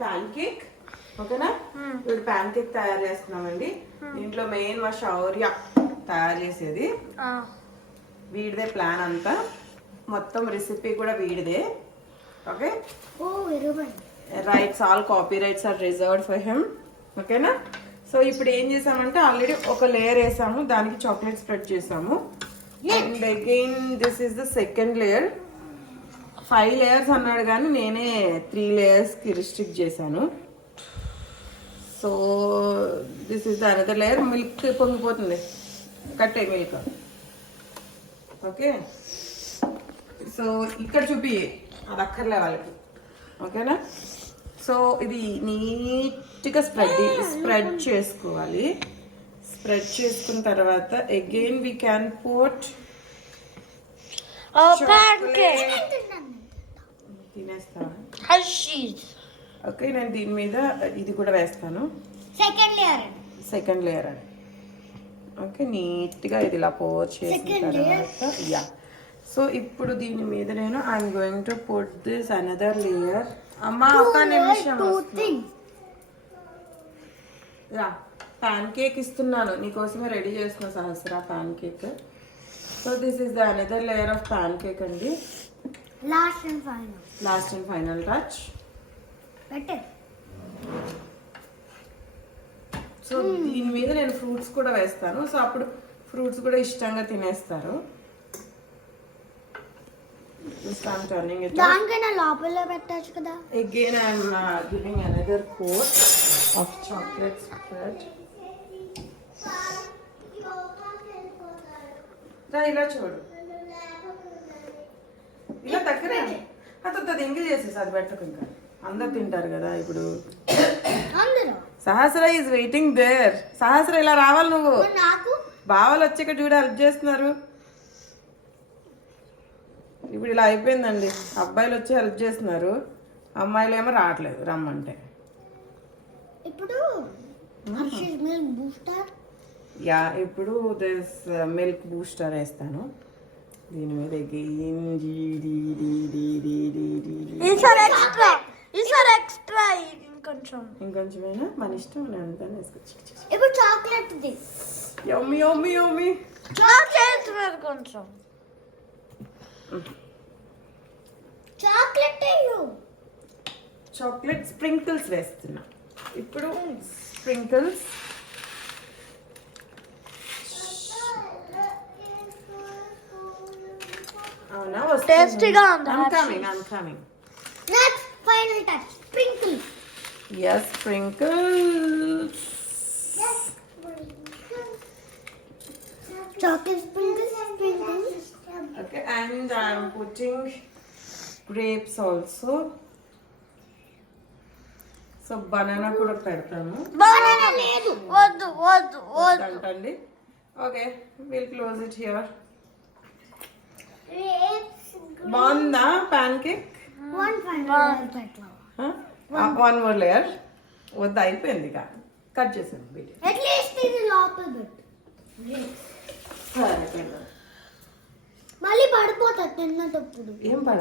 Pan cake ఓకేనా? ఇప్పుడు pancake తయారు చేస్తున్నామండి. దీంట్లో మెయిన్ మా శౌర్య తయారు చేసేది. వీడిదే ప్లాన్ అంతా. మొత్తం రెసిపీ కూడా వీడిదే. Okay? Rights all copy rights are reserved for him ఓకేనా? సో ఇప్పుడు ఏం చేసామంటే ఆల్రెడీ ఒక లేయర్ వేసాము. దానికి చాక్లెట్ స్ప్రెడ్ చేసాము. And again this is the second layer five layers అన్నాడు కానీ నేనే త్రీ లేయర్స్కి రిస్ట్రిక్ట్ చేశాను. So this is the another layer milk పొంగిపోతుంది. కట్టే మిల్క్ ఓకే సో ఇక్కడ చూపి. అది అక్కర్లే వాళ్ళకి. ఓకేనా సో ఇది నీట్గా స్ప్రెడ్ స్ప్రెడ్ చేసుకోవాలి. స్ప్రెడ్ చేసుకున్న తర్వాత అగైన్ వీ క్యాన్ పోట్ తినేస్తాను ఓకే నేను దీని మీద ఇది కూడా వేస్తాను. సెకండ్ లేయర్ సెకండ్ లేయర్ అని ఓకే నీట్గా ఇది ఇలా పోర్ చేసిన. తర్వాత యా సో ఇప్పుడు దీని మీద నేను I'm going to put this another layer అమ్మా ఒక నిమిషం. రా ప్యాన్ కేక్ ఇస్తున్నాను. నీకోసమే రెడీ చేసిన Sahasra pancake so this is the another layer of pancake అండి. Last and final last and final touch better so దీని మీద నేను ఫ్రూట్స్ కూడా వేస్తాను. సో అప్పుడు ఫ్రూట్స్ కూడా ఇష్టంగా తినేస్తారు. దానికైనా లోపల పెట్టచ్చు కదా. Again, I'm uh, giving another coat of chocolate spread. రా ఇలా చూడు. ఇలా దగ్గర అది ఎంగిల్ చేసేసి అది పెట్టకు ఇంకా. అందరు తింటారు కదా ఇప్పుడు. Sahasra is waiting there Sahasra ఇలా రావాలి నువ్వు. బావలు వచ్చాక చూడ హెల్ప్ చేస్తున్నారు. ఇప్పుడు ఇలా అయిపోయిందండి. అబ్బాయిలు వచ్చి హెల్ప్ చేస్తున్నారు. అమ్మాయిలు ఏమో రావట్లేదు రమ్మంటే. ఇప్పుడు? హర్షీస్ మిల్క్ బూస్టర్ యా ఇప్పుడు దిస్ మిల్క్ బూస్టర్ వేస్తాను. దీని మీద again జీ డీ డీ డీ డీ డీ డీ డీ. ఈసారి ఎక్స్ట్రా ఈసారి ఎక్స్ట్రా ఇంకొంచెం. ఇంకొంచెమైనా? మన ఇష్టం నేను అంతా వేసుకోవచ్చు. ఇప్పుడు chocolate the. Yummy yummy yummy. Chocolate మీద కొంచెం. చాక్లెట్ చాక్లెట్ స్ప్రింకిల్స్ వేస్తున్నా. ఇప్పుడు స్ప్రింకిల్స్. అవునా? Tastyగా ఉంది, I'm coming, I'm coming. Next final touch sprinkle Yes, sprinkles. Chocolate sprinkles sprinkles Okay, and I'm putting grapes also. So banana కూడా పెడతాను banana లేదు వద్దు వద్దు వద్దు అంటండి okay will close it here బాగుందా pan cake one more layer వద్దు అయిపోయింది ఇక. కట్ చేసాను వీడియో. అట్లీస్ట్ ఇది లోపల పెట్టు సరే పెడదాం. మళ్ళీ పడిపోతుంది తిన్నటప్పుడు ఏం పడ